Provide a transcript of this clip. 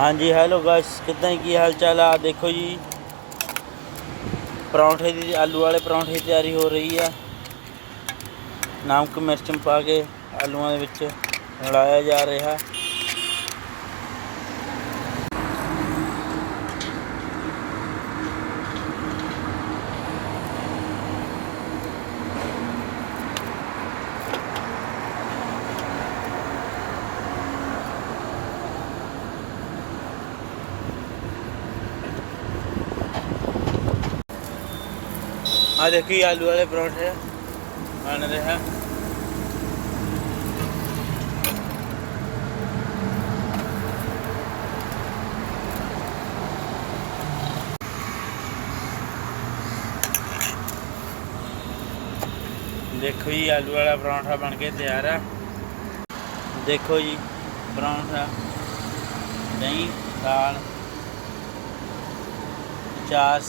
हाँ जी hello guys, कितना की हाल चाल है। आ देखो जी, परौंठे की आलू वाले परौंठे की तैयारी हो रही है। नमक मिर्च पा के आलूआं दे विच रलाया जा रहा। आ देखिए आलू वाले परौंठे बन रहे हैं। देखो जी आलू वाला परौंठा बन के तैयार है। देखो जी परौंठा, दही, दाल, चार